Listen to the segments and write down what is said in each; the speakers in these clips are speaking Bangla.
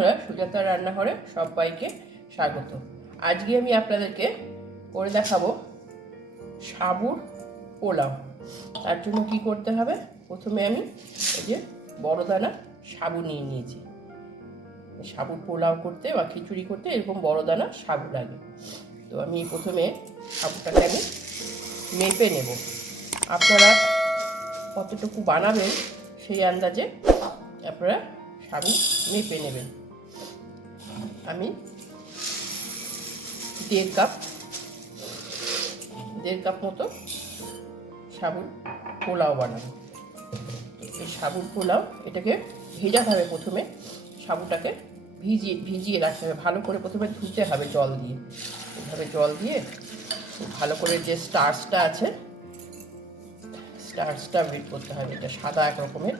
বন্ধুরা সুজাতা রান্নাঘরে সবাইকে স্বাগত। আজকে আমি আপনাদেরকে করে দেখাবো সাবুর পোলাও। তার জন্য কি করতে হবে? প্রথমে আমি এই যে বড় দানা সাবু নিয়ে নিয়েছি। সাবুর পোলাও করতে বা খিচুড়ি করতে এরকম বড় দানা সাবু লাগে। তো আমি প্রথমে সাবুটাকে আমি মেপে নেব। আপনারা কতটুকু বানাবেন সেই আন্দাজে আপনারা সাবু মেপে নেবেন। আমি দেড় কাপ দেড় কাপ মতো সাবুর পোলাও বানাবো। এই সাবুর পোলাও এটাকে ভেজাতে হবে প্রথমে সাবুটাকে ভিজিয়ে ভিজিয়ে রাখতে হবে। ভালো করে প্রথমে ধুতে হবে জল দিয়ে। এভাবে জল দিয়ে ভালো করে যে স্টার্চটা আছে, স্টার্চটা বের করতে হবে। এটা সাদা এক রকমের,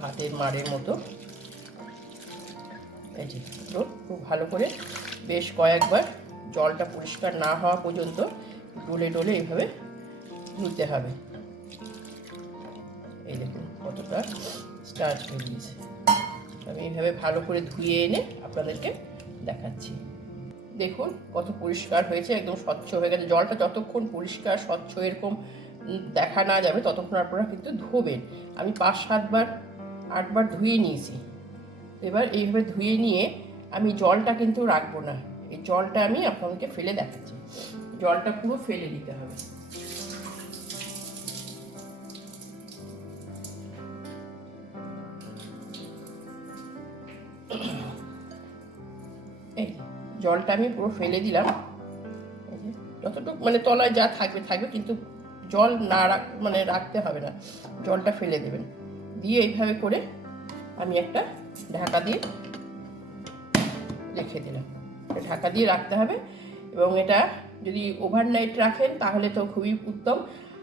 ভাতের মাড়ের মতো। এই যে খুব ভালো করে বেশ কয়েকবার জলটা পরিষ্কার না হওয়া পর্যন্ত ডলে ডলে এইভাবে ধুতে হবে। এই দেখুন কতটা স্টার্চ বেরিয়েছে আমি এইভাবে ভালো করে ধুয়ে এনে আপনাদেরকে দেখাচ্ছি। দেখুন কত পরিষ্কার হয়েছে, একদম স্বচ্ছ হয়ে গেছে। জলটা যতক্ষণ পরিষ্কার, স্বচ্ছ এরকম দেখা না যাবে, ততক্ষণ আপনারা কিন্তু ধোবেন। আমি পাঁচ সাতবার, আটবার ধুয়ে নিয়েছি। এবার এইভাবে ধুয়ে নিয়ে আমি জলটা কিন্তু রাখব না। এই জলটা আমি আপনাদেরকে ফেলে দেখাচ্ছি। জলটা পুরো ফেলে দিতে হবে। এই জলটা আমি পুরো ফেলে দিলাম। যতটুকু মানে তলায় যা থাকবে থাকবে, কিন্তু জল না রাখ মানে রাখতে হবে না। জলটা ফেলে দেবেন। দিয়ে এইভাবে করে আমি একটা ঢাকা দিয়ে রেখে দিলাম। ঢাকা দিয়ে রাখতে হবে এবং এটা যদি ওভারনাইট রাখেন তাহলে তো খুবই উত্তম।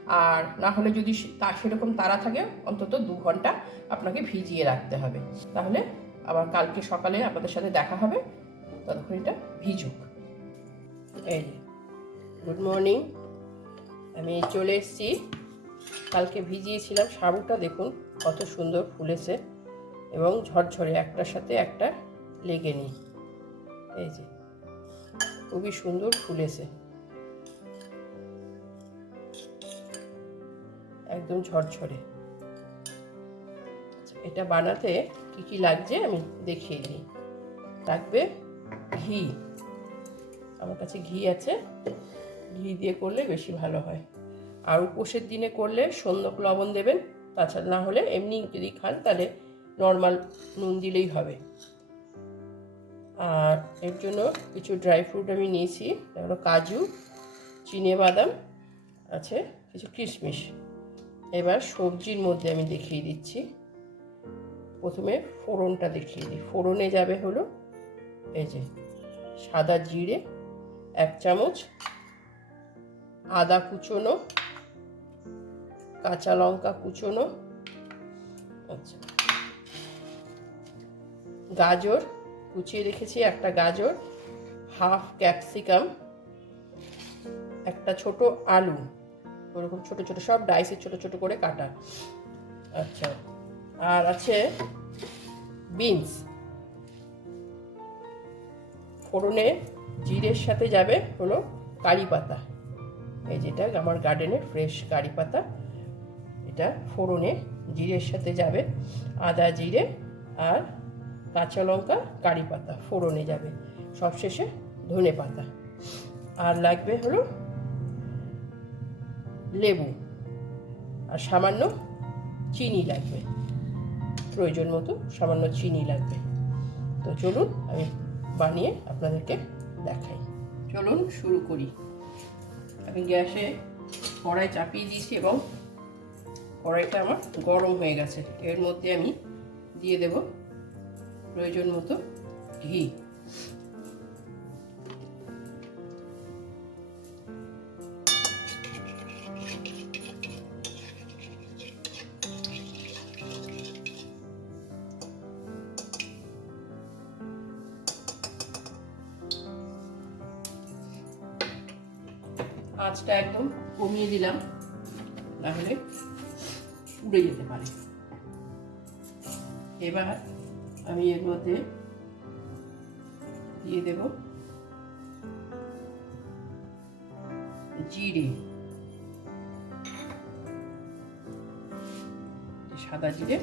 আর না হলে যদি তা সেরকম তারা থাকে, অন্তত দু ঘণ্টা আপনাকে ভিজিয়ে রাখতে হবে। তাহলে আবার কালকে সকালে আপনাদের সাথে দেখা হবে। ততক্ষণ এটা ভিজুক। এই গুড মর্নিং আমি চলে এসেছি। কালকে ভিজিয়েছিলাম। সাবুটা দেখুন, কত সুন্দর ফুলেছে। এবং ঝরঝরে একটার সাথে একটা লেগে নিই। এই যে খুবই সুন্দর ফুলেছে। একদম ঝরঝরে। আচ্ছা, এটা বানাতে কি কি লাগছে আমি দেখিয়ে দিই। লাগবে ঘি। আমার কাছে ঘি আছে। ঘি দিয়ে করলে বেশি ভালো হয়। আর উপোসের দিনে করলে সন্ধ্যক লবণ দেবেন। তাছাড়া না হলে এমনি যদি খান তাহলে নর্মাল নুন দিলেই হবে। আর এর জন্য কিছু ড্রাই ফ্রুট আমি নিয়েছি হলো কাজু, চিনে বাদাম আছে, কিছু কিশমিশ। এবার সবজির মধ্যে আমি দেখিয়ে দিচ্ছি। প্রথমে ফোড়নটা দেখিয়ে দিই। ফোড়নে যাবে হলো এই যে সাদা জিরে, এক চামচ আদা কুচোনো, কাঁচা লঙ্কা কুচোনো আচ্ছা। গাজর, কুচিয়ে রেখেছি একটা গাজর, হাফ ক্যাপসিকাম, একটা ছোট আলু, ওরকম ছোট ছোট সব ডাইসে ছোট ছোট করে কাটা। আচ্ছা আর আছে বিনস। ফোড়নে জিরের সাথে যাবে হলো কারি পাতা। এই যেটা আমার গার্ডেনের ফ্রেশ কারি পাতা, এটা ফোড়নে জিরের সাথে যাবে, আদা জিরে আর কাঁচা লঙ্কা, কারি পাতা, ফোড়নে যাবে। সবশেষে ধনে পাতা। আর লাগবে হলো লেবু। আর সামান্য চিনি লাগবে। প্রয়োজন মতো সামান্য চিনি লাগবে। তো চলুন আমি বানিয়ে আপনাদেরকে দেখাই। চলুন শুরু করি। আমি গ্যাসে কড়াই চাপিয়ে দিয়েছি এবং কড়াইটা আমার গরম হয়ে গেছে। এর মধ্যে আমি দিয়ে দেব প্রয়োজন মতো ঘি। আঁচটা একদম কমিয়ে দিলাম তাহলে উড়ে যেতে পারে। এবার আমি এর মধ্যে দিয়ে দেব। জিরে। সাদা জিরে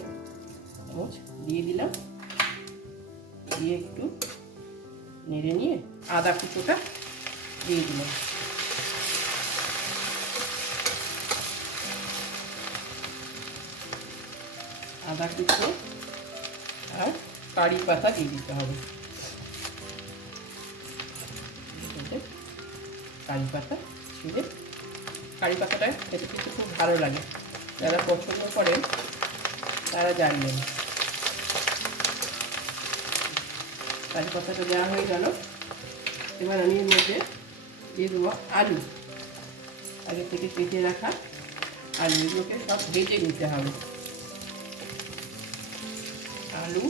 চামচ দিয়ে দিলাম। দিয়ে একটু নেড়ে নিয়ে আদা কুচোটা দিয়ে দিলাম। আদা কুচো আর কারি পাতা দিয়ে দিতে হবে। কারি পাতা ছিঁড়ে, কারি পাতাটা খেতে কিন্তু খুব ভালো লাগে। যারা পছন্দ করেন, তারা জানবেন। কারি পাতাটা দেওয়া হয়ে গেল। এবার আমি এর মধ্যে দিয়ে দেবো আলু। আগে থেকে কেটে রাখা আলুগুলোকে সব ভেজে নিতে হবে। আলু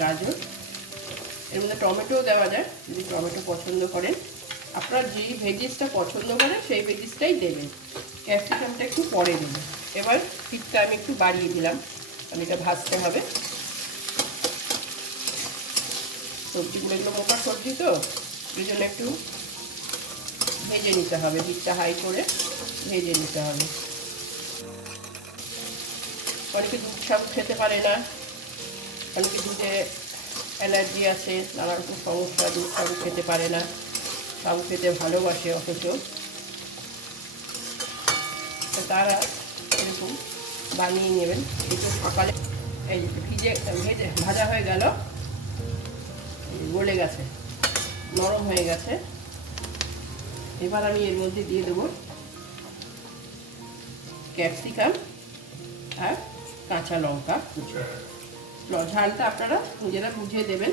গাজর। এর মধ্যে টমেটোও দেওয়া যায়, যদি টমেটো পছন্দ করেন। আপনারা যেই ভেজিসটা পছন্দ করেন, সেই ভেজিসটাই দেবেন। ক্যাপসিকামটা একটু পরে দেবেন। এবার পিঠটা আমি একটু বাড়িয়ে দিলাম। আমি এটা ভাজতে হবে। সবজিগুলো এগুলো মোটা সবজি তো, এই জন্য একটু ভেজে নিতে হবে। পিঠটা হাই করে ভেজে নিতে হবে। অনেকে দুধ সাবু খেতে পারে না। অনেকে দুধে অ্যালার্জি আছে নানা রকম সমস্যা, দুধ সাবু খেতে পারে না সাবু খেতে ভালোবাসে অথচ। তারা এরকম বানিয়ে নেবেন। একটু সকালে এই ভিজে ভেজে ভাজা হয়ে গেল। গলে গেছে, নরম হয়ে গেছে। এবার আমি এর মধ্যে দিয়ে দেবো ক্যাপসিকাম আর কাঁচা লঙ্কা। কুচো ঝালটা আপনারা নিজেরা বুঝিয়ে দেবেন।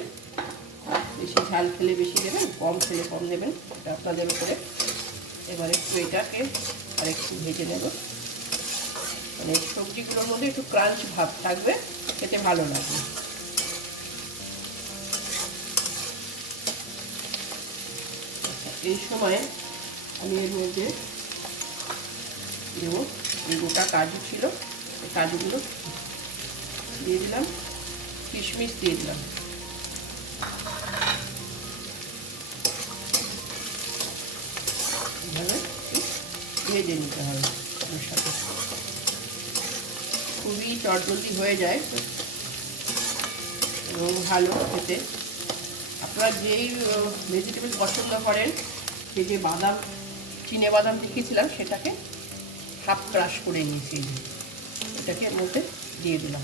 বেশি ঝাল খেলে বেশি দেবেন, কম খেলে কম দেবেন, এটা আপনাদের উপরে। এবার একটু এটাকে আর একটু ভেজে নেব। মানে সবজিগুলোর মধ্যে একটু ক্রাঞ্চ ভাব থাকবে, খেতে ভালো লাগবে। এই সময় আমি এর মধ্যে দেবো গোটা কাজু ছিল কাজুগুলো দিয়ে দিলাম। কিশমিশ দিয়ে দিলাম এভাবে ভেজে নিতে হবে সাথে খুবই চটজলদি হয়ে যায় এবং ভালো খেতে আপনারা যেই ভেজিটেবল পছন্দ করেন সেই যে বাদাম, চিনে বাদাম দেখিয়েছিলাম সেটাকে হাফ ক্রাশ করে নিয়েছি। এটাকে মধ্যে দিয়ে দিলাম।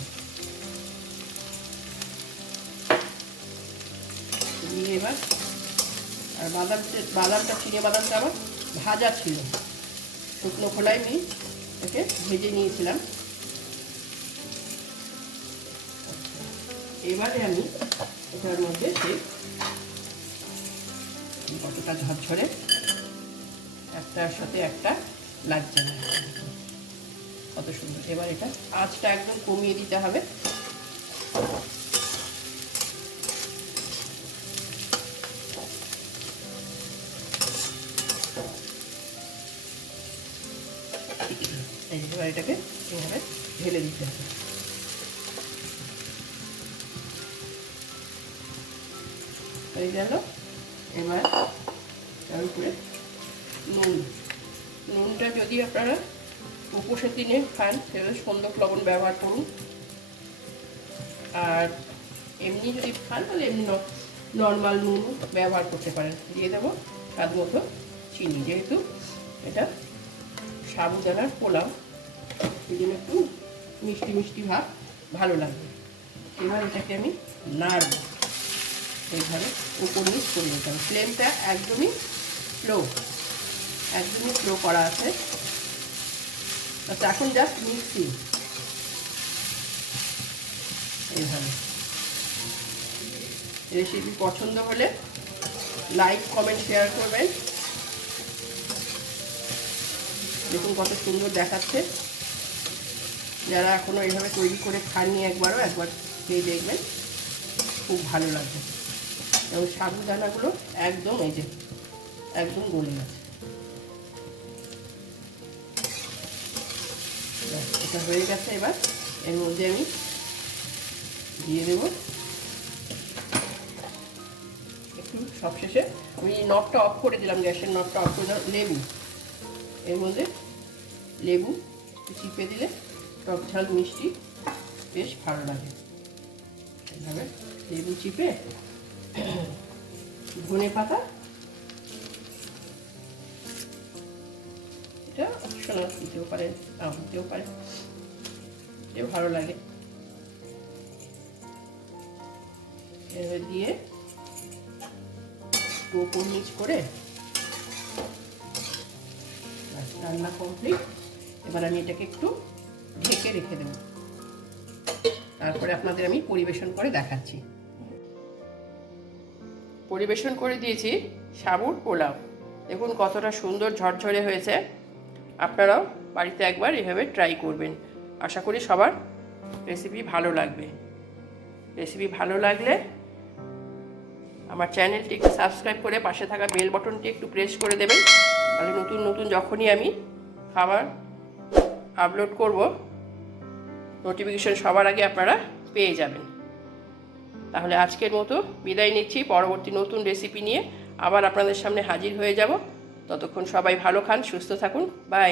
দিয়ে এবার, আর বাদাম বাদামটা চিনে বাদামটা আবার ভাজা ছিল। শুকনো খোলায় আমি এটাকে ভেজে নিয়েছিলাম। এবারে আমি এটার মধ্যে সেই কতটা ঝরঝরে, একটার সাথে একটা লাগছে কত সুন্দর। এবার এটা আঁচটা একদম কমিয়ে দিতে হবে। এটাকে এভাবে ঢেলে দিতে হবে। হয়ে গেল। এবার তার উপরে নুন। নুনটা যদি আপনারা উপসের দিনে খান তাহলে সন্দক লবণ ব্যবহার করুন। আর এমনি যদি খান, তাহলে এমনি নর্মাল নুন ব্যবহার করতে পারেন। দিয়ে দেবো স্বাদ মতো চিনি। যেহেতু এটা সাবুদানার পোলাও জন্য একটু মিষ্টি মিষ্টি ভাব, ভালো লাগবে এবার এটাকে আমি নাড়ব। এইভাবে উপর নিচ করে দিতে হবে। ফ্লেমটা একদমই স্লো একদমই স্লো করা আছে। আচ্ছা এখন জাস্ট মিক্সি। এইভাবে রেসিপি পছন্দ হলে লাইক কমেন্ট শেয়ার করবেন। দেখুন কত সুন্দর দেখাচ্ছে। যারা এখনও এইভাবে তৈরি করে খাননি একবারও, একবার খেয়ে দেখবেন। খুব ভালো লাগবে। এবং সাবুদানাগুলো একদম এই যে, একদম গলে গেছে। এটা হয়ে গেছে এবার। এর মধ্যে আমি দিয়ে দেব। একটু সবশেষে আমি নটটা অফ করে দিলাম, গ্যাসের নটটা অফ করে দিলাম, লেবু। এর মধ্যে লেবু চিপে দিলে টক ঝাল মিষ্টি বেশ ভালো লাগে। এইভাবে লেবু চিপে ধনে পাতা। এটা অপশনাল দিতেও পারেন নাও দিতেও পারেন এটাও ভালো লাগে। এভাবে দিয়ে ওপর নিচ করে রান্না কমপ্লিট এবার আমি এটাকে একটু ঢেকে রেখে দেবো। তারপরে আপনাদের আমি পরিবেশন করে দেখাচ্ছি। পরিবেশন করে দিয়েছি সাবুর পোলাও। দেখুন কতটা সুন্দর ঝরঝরে হয়েছে। আপনারাও বাড়িতে একবার এভাবে ট্রাই করবেন। আশা করি সবার রেসিপি ভালো লাগবে। রেসিপি ভালো লাগলে আমার চ্যানেলটি একটু সাবস্ক্রাইব করে পাশে থাকা বেল বটনটি একটু প্রেস করে দেবেন। তাহলে নতুন নতুন যখনই আমি খাবার আপলোড করব নোটিফিকেশন সবার আগে আপনারা পেয়ে যাবেন। তাহলে আজকের মতো বিদায় নিচ্ছি, পরবর্তী নতুন রেসিপি নিয়ে আবার আপনাদের সামনে হাজির হয়ে যাব। ততক্ষণ সবাই ভালো খান, সুস্থ থাকুন বাই